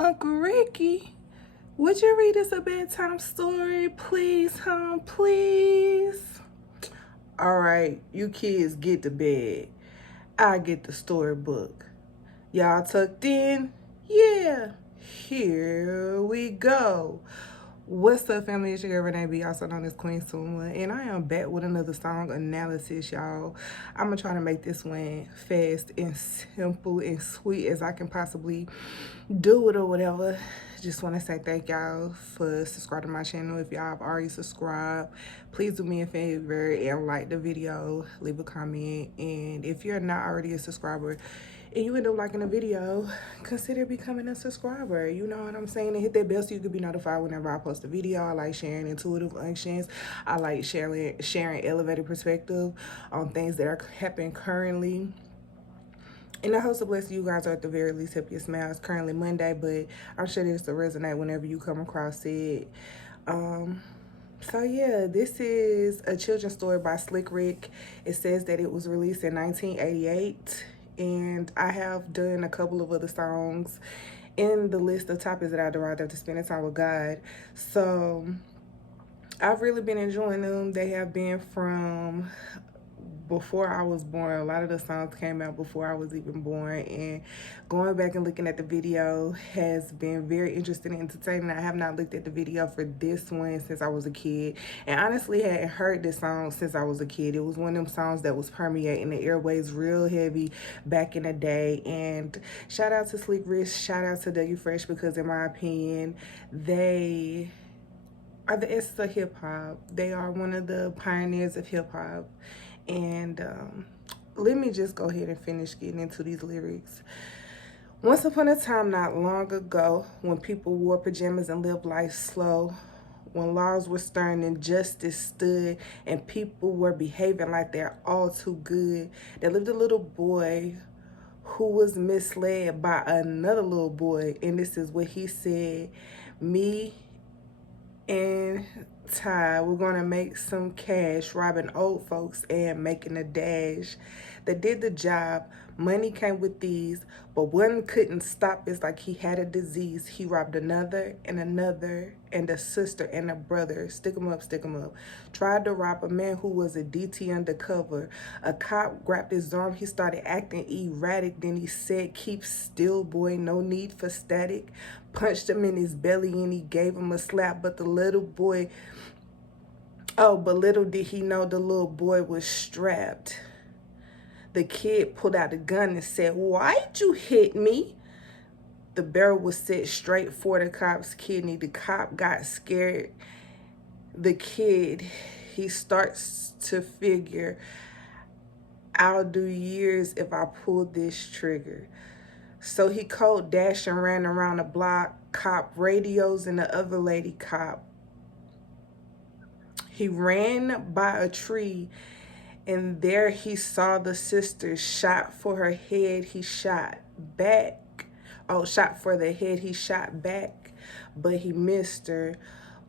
Uncle Ricky, would you read us a bedtime story, please, hon, please? All right, you kids get to bed. I get the storybook. Y'all tucked in? Yeah, here we go. What's up, family? It's your girl Renee B, also known as Queen Suma, and I am back with another song analysis, y'all. I'm gonna try to make this one fast and simple and sweet as I can possibly do it or whatever. Just want to say thank y'all for subscribing to my channel. If y'all have already subscribed, please do me a favor and like the video, leave a comment, and if you're not already a subscriber and you end up liking the video, consider becoming a subscriber. You know what I'm saying? And hit that bell so you can be notified whenever I post a video. I like sharing intuitive functions. I like sharing elevated perspective on things that are happening currently. And I hope to bless you guys, or at the very least help your smile. It's currently Monday, but I'm sure this will resonate whenever you come across it. So yeah, this is a children's story by Slick Rick. It says that it was released in 1988, and I have done a couple of other songs in the list of topics that I derived after spending time with God. So I've really been enjoying them. They have been from before I was born. A lot of the songs came out before I was even born, and going back and looking at the video has been very interesting and entertaining. I have not looked at the video for this one since I was a kid, and honestly hadn't heard this song since I was a kid. It was one of them songs that was permeating the airways real heavy back in the day. And shout out to Sleek Rich, shout out to Dougie Fresh, because in my opinion they are the essence of hip-hop. They are one of the pioneers of hip-hop. And let me just go ahead and finish getting into these lyrics. Once upon a time, not long ago, when people wore pajamas and lived life slow, when laws were stern and justice stood and people were behaving like they're all too good, there lived a little boy who was misled by another little boy. And this is what he said: me and Ty, we're gonna make some cash robbing old folks and making a dash. They did the job, money came with these, but one couldn't stop. It's like he had a disease. He robbed another and another, and a sister and a brother. Stick 'em up, stick 'em up. Tried to rob a man who was a DT undercover. A cop grabbed his arm, he started acting erratic. Then he said, "Keep still, boy, no need for static." Punched him in his belly and he gave him a slap. But the little boy, but little did he know the little boy was strapped. The kid pulled out a gun and said, "Why'd you hit me?" The barrel was set straight for the cop's kidney. The cop got scared. The kid, he starts to figure, I'll do years if I pull this trigger. So he cold dashed and ran around the block, cop radios and the other lady cop. He ran by a tree, and there he saw the sister. Shot for her head, he shot back. Oh, shot for the head, he shot back, but he missed her.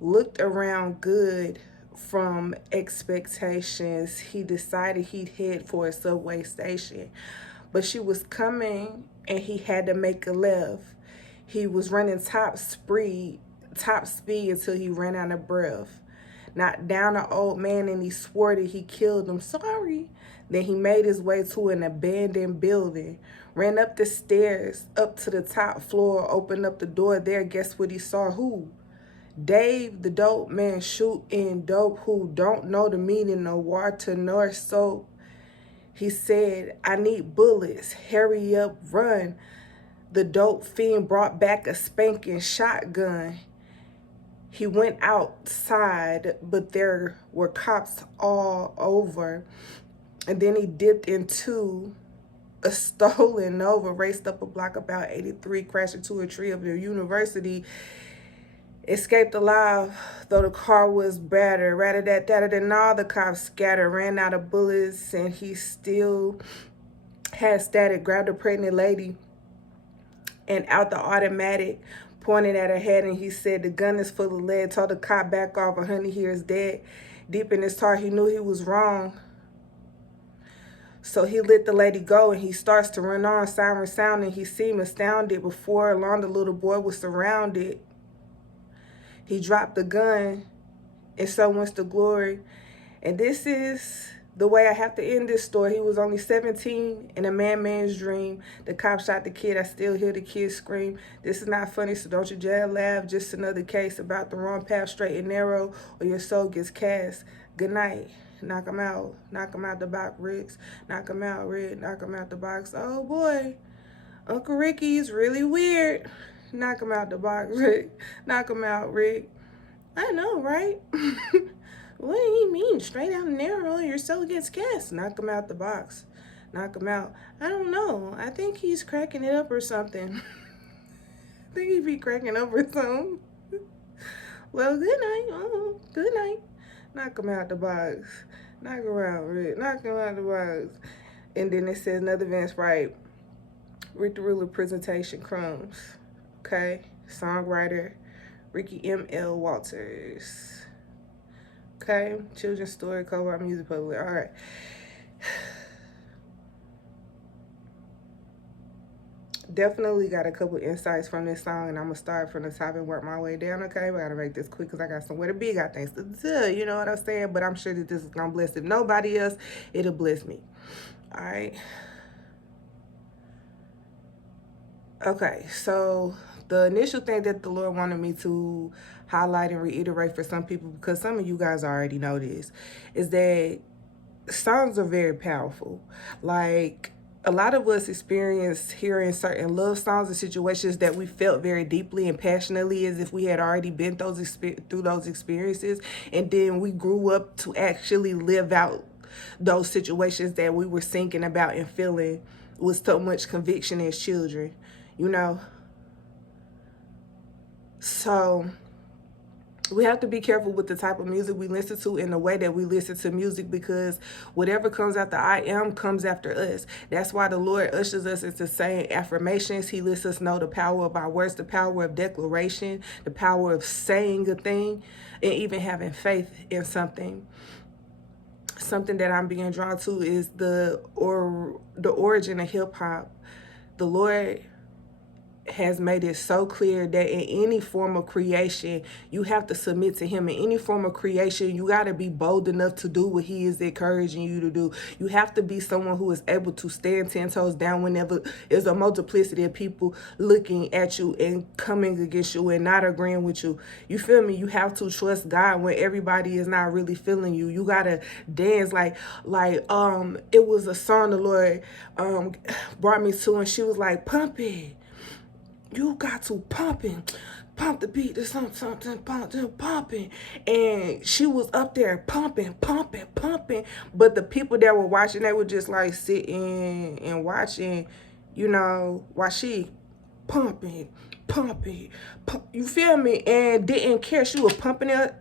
Looked around good from expectations. He decided he'd head for a subway station, but she was coming and he had to make a left. He was running top speed until he ran out of breath. Knocked down an old man and he swore that he killed him. Sorry. Then he made his way to an abandoned building, ran up the stairs, up to the top floor, opened up the door there. Guess what he saw? Who? Dave, the dope man, shooting dope, who don't know the meaning of water nor soap. He said, "I need bullets, hurry up, run." The dope fiend brought back a spanking shotgun. He went outside, but there were cops all over. And then he dipped into a stolen Nova, raced up a block about 83, crashed into a tree of the university, escaped alive, though the car was battered. Rather than all the cops scattered, ran out of bullets, and he still had static. Grabbed a pregnant lady and out the automatic, pointed at her head, and he said, "The gun is full of lead." Told the cop back off, but honey here is dead. Deep in his heart, he knew he was wrong. So he let the lady go, and he starts to run on, siren sounding. He seemed astounded. Before long, the little boy was surrounded. He dropped the gun, and so went the glory. And this is the way I have to end this story. He was only 17 in a man's dream. The cop shot the kid. I still hear the kid scream. This is not funny, so don't you dare laugh. Just another case about the wrong path, straight and narrow, or your soul gets cast. Good night. Knock him out. Knock him out the box, Riggs. Knock him out, Rick. Knock him out the box. Oh, boy. Uncle Ricky's really weird. Knock him out the box, Rick. Knock him out, Rick. I know, right? What do you mean? Straight out and narrow, your soul gets cast. Knock him out the box. Knock him out. I don't know. I think he's cracking it up or something. I think he be cracking up or something. Well, good night. Oh, good night. Knock him out the box. Knock him out, Rick. Knock him out the box. And then it says another Vance Wright. Rick the Ruler presentation, Crumbs. Okay. Songwriter, Ricky M.L. Walters. Okay, children's story, cover art, music public. All right. Definitely got a couple insights from this song, and I'm gonna start from the top and work my way down. Okay, we gotta make this quick because I got somewhere to be. Got things to do. You know what I'm saying? But I'm sure that this is gonna bless. If nobody else, it'll bless me. All right. Okay, so the initial thing that the Lord wanted me to highlight and reiterate for some people, because some of you guys already know this, is that songs are very powerful. Like, a lot of us experience hearing certain love songs and situations that we felt very deeply and passionately, as if we had already been through those experiences, and then we grew up to actually live out those situations that we were thinking about and feeling with so much conviction as children, you know. So we have to be careful with the type of music we listen to and the way that we listen to music, because whatever comes after I am comes after us. That's why the Lord ushers us into saying affirmations. He lets us know the power of our words, the power of declaration, the power of saying a thing, and even having faith in something. Something that I'm being drawn to is the origin of hip hop. The Lord has made it so clear that in any form of creation, you have to submit to him. In any form of creation, you got to be bold enough to do what he is encouraging you to do. You have to be someone who is able to stand 10 toes down whenever there's a multiplicity of people looking at you and coming against you and not agreeing with you. You feel me? You have to trust God when everybody is not really feeling you. You got to dance like it was a song the Lord brought me to, and she was like, pump it. You got to pump the beat to something, pumping. And she was up there pumping. But the people that were watching, they were just like sitting and watching, you know, while she pumping. You feel me? And didn't care. She was pumping it.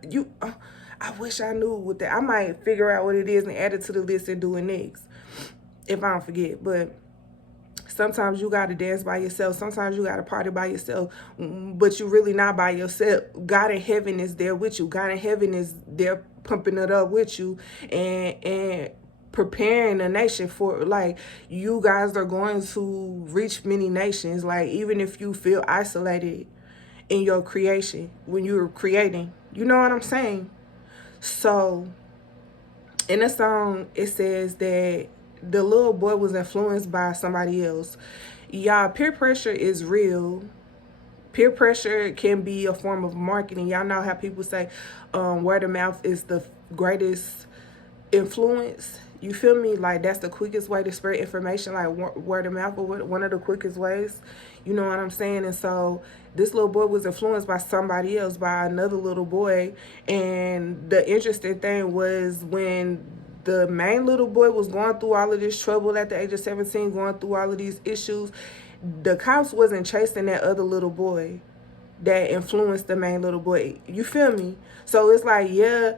I wish I knew what that. I might figure out what it is and add it to the list and do it next, if I don't forget. But sometimes you got to dance by yourself. Sometimes you got to party by yourself, but you're really not by yourself. God in heaven is there with you. God in heaven is there pumping it up with you and preparing a nation for, like, you guys are going to reach many nations. Like, even if you feel isolated in your creation, when you're creating, you know what I'm saying? So in the song, it says that the little boy was influenced by somebody else. Y'all, peer pressure is real. Peer pressure can be a form of marketing. Y'all know how people say word of mouth is the greatest influence. You feel me? Like, that's the quickest way to spread information, like word of mouth, or one of the quickest ways. You know what I'm saying? And so this little boy was influenced by somebody else, by another little boy. And the interesting thing was, when the main little boy was going through all of this trouble at the age of 17, going through all of these issues, the cops wasn't chasing that other little boy that influenced the main little boy. You feel me? So it's like, yeah.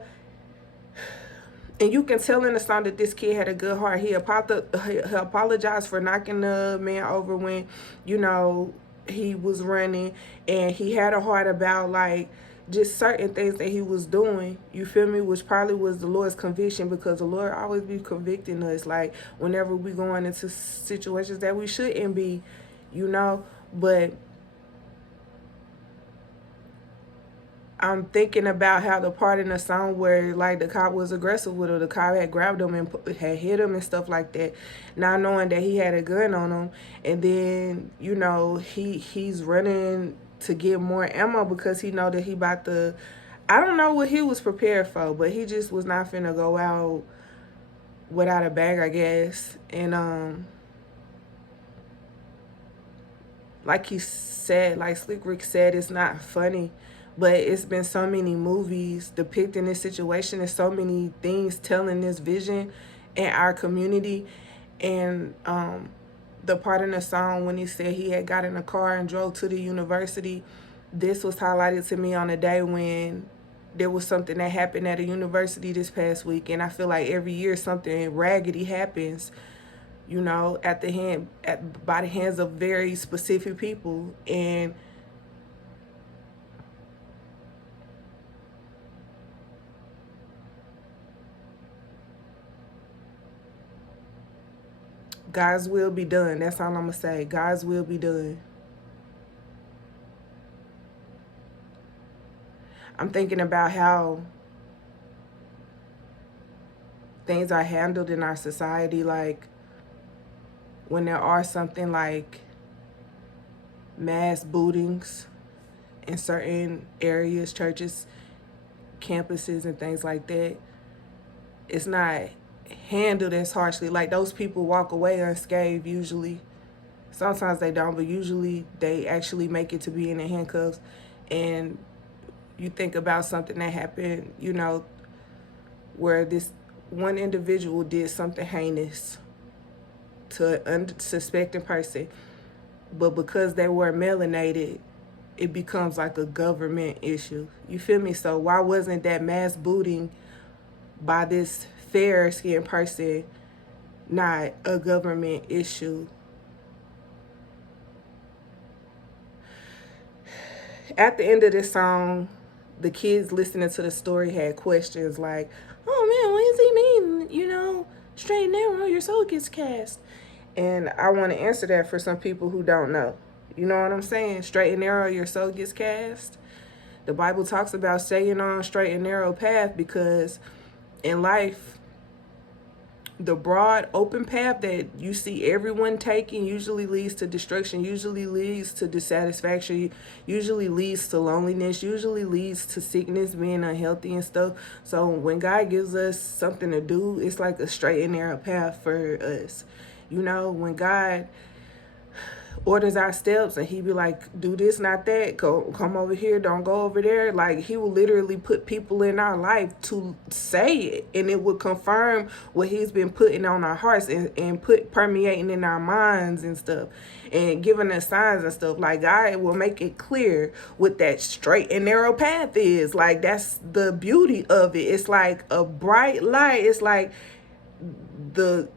And you can tell in the song that this kid had a good heart. He apologized for knocking the man over when, you know, he was running. And he had a heart about, like, just certain things that he was doing, you feel me, which probably was the Lord's conviction, because the Lord always be convicting us, like, whenever we going into situations that we shouldn't be, you know. But I'm thinking about how the part in the song where, like, the cop was aggressive with her, the cop had grabbed him and had hit him and stuff like that, not knowing that he had a gun on him. And then, you know, he's running to get more ammo because he know that he about to, I don't know what he was prepared for, but he just was not finna go out without a bag, I guess. And like he said, like Slick Rick said, it's not funny, but it's been so many movies depicting this situation and so many things telling this vision in our community. And the part in the song when he said he had got in a car and drove to the university, this was highlighted to me on a day when there was something that happened at a university this past week. And I feel like every year something raggedy happens, you know, by the hands of very specific people. And God's will be done. That's all I'm gonna say. God's will be done. I'm thinking about how things are handled in our society, like when there are something like mass bootings in certain areas, churches, campuses, and things like that. It's not handled as harshly. Like, those people walk away unscathed usually. Sometimes they don't, but usually they actually make it to be in the handcuffs. And you think about something that happened, you know, where this one individual did something heinous to an unsuspecting person, but because they were melanated, it becomes like a government issue. You feel me? So why wasn't that mass booting by this fair-skinned person not a government issue? At the end of this song, the kids listening to the story had questions like, oh man, what does he mean? You know, straight and narrow, your soul gets cast. And I want to answer that for some people who don't know. You know what I'm saying? Straight and narrow, your soul gets cast. The Bible talks about staying on a straight and narrow path, because in life, the broad open path that you see everyone taking usually leads to destruction, usually leads to dissatisfaction, usually leads to loneliness, usually leads to sickness, being unhealthy and stuff. So when God gives us something to do, it's like a straight and narrow path for us. You know, when God orders our steps and he be like, do this, not that, go, come over here, don't go over there. Like, he will literally put people in our life to say it, and it will confirm what he's been putting on our hearts and permeating in our minds and stuff, and giving us signs and stuff. Like, God will make it clear what that straight and narrow path is. Like, that's the beauty of it. It's like a bright light. It's like the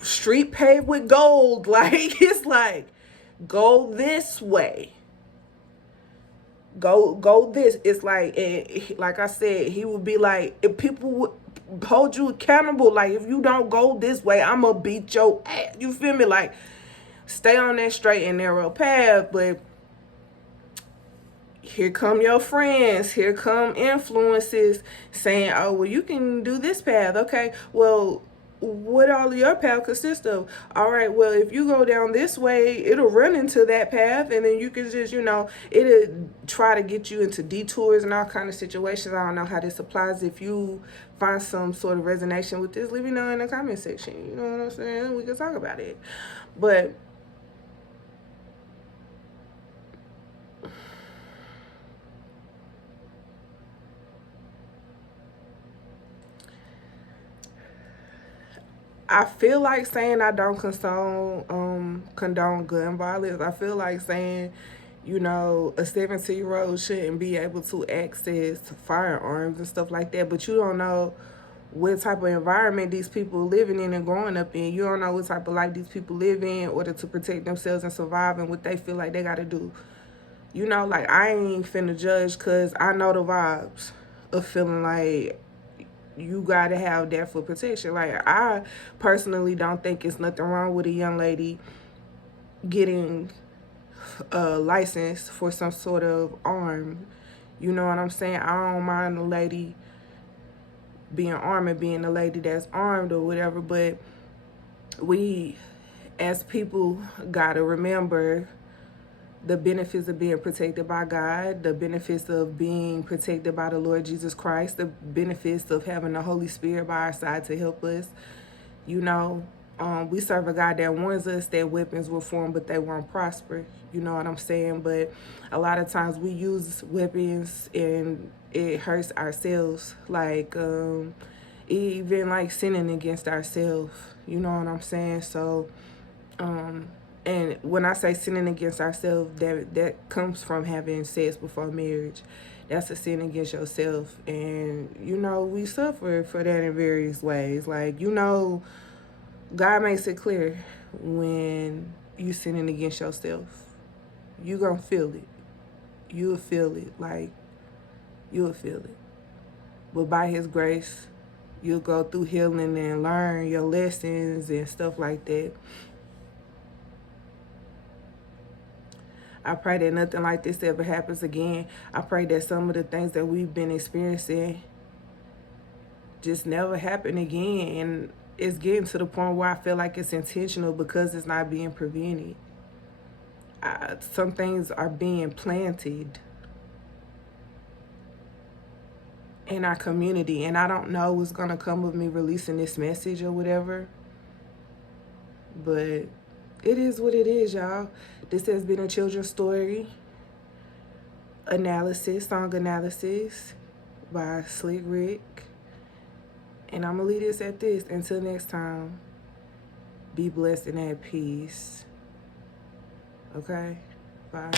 street paved with gold. Like, it's like, go this way, go this. It's like, and like I said, he would be like, if people would hold you accountable, like, if you don't go this way, I'm gonna beat your ass. You feel me? Like, stay on that straight and narrow path. But here come your friends, here come influences saying, oh, well, you can do this path. Okay, well, what all of your path consist of? All right, well, if you go down this way, it'll run into that path, and then you can just, you know, it'll try to get you into detours and all kind of situations. I don't know how this applies. If you find some sort of resonation with this, let me know in the comment section. You know what I'm saying? We can talk about it. But I feel like saying I don't condone gun violence. I feel like saying, you know, a 17-year-old shouldn't be able to access firearms and stuff like that. But you don't know what type of environment these people living in and growing up in. You don't know what type of life these people live in order to protect themselves and survive, and what they feel like they got to do You know, like, I ain't finna judge because I know the vibes of feeling like you gotta have that for protection. Like, I personally don't think it's nothing wrong with a young lady getting a license for some sort of arm. You know what I'm saying? I don't mind a lady being armed and being a lady that's armed or whatever, but we as people gotta remember the benefits of being protected by God, the benefits of being protected by the Lord Jesus Christ, the benefits of having the Holy Spirit by our side to help us. You know, we serve a God that warns us that weapons will form, but they won't prosper. You know what I'm saying? But a lot of times we use weapons and it hurts ourselves. Like, even like sinning against ourselves. You know what I'm saying? So, and when I say sinning against ourselves, that comes from having sex before marriage. That's a sin against yourself. And, you know, we suffer for that in various ways. Like, you know, God makes it clear when you sinning against yourself. You gonna feel it. You'll feel it. Like, you'll feel it. But by his grace, you'll go through healing and learn your lessons and stuff like that. I pray that nothing like this ever happens again. I pray that some of the things that we've been experiencing just never happen again. And it's getting to the point where I feel like it's intentional because it's not being prevented. Some things are being planted in our community, and I don't know what's gonna come of me releasing this message or whatever, but it is what it is, y'all. This has been a children's story analysis, song analysis by Slick Rick, and I'm gonna leave this at this. Until next time, be blessed and at peace. Okay, bye.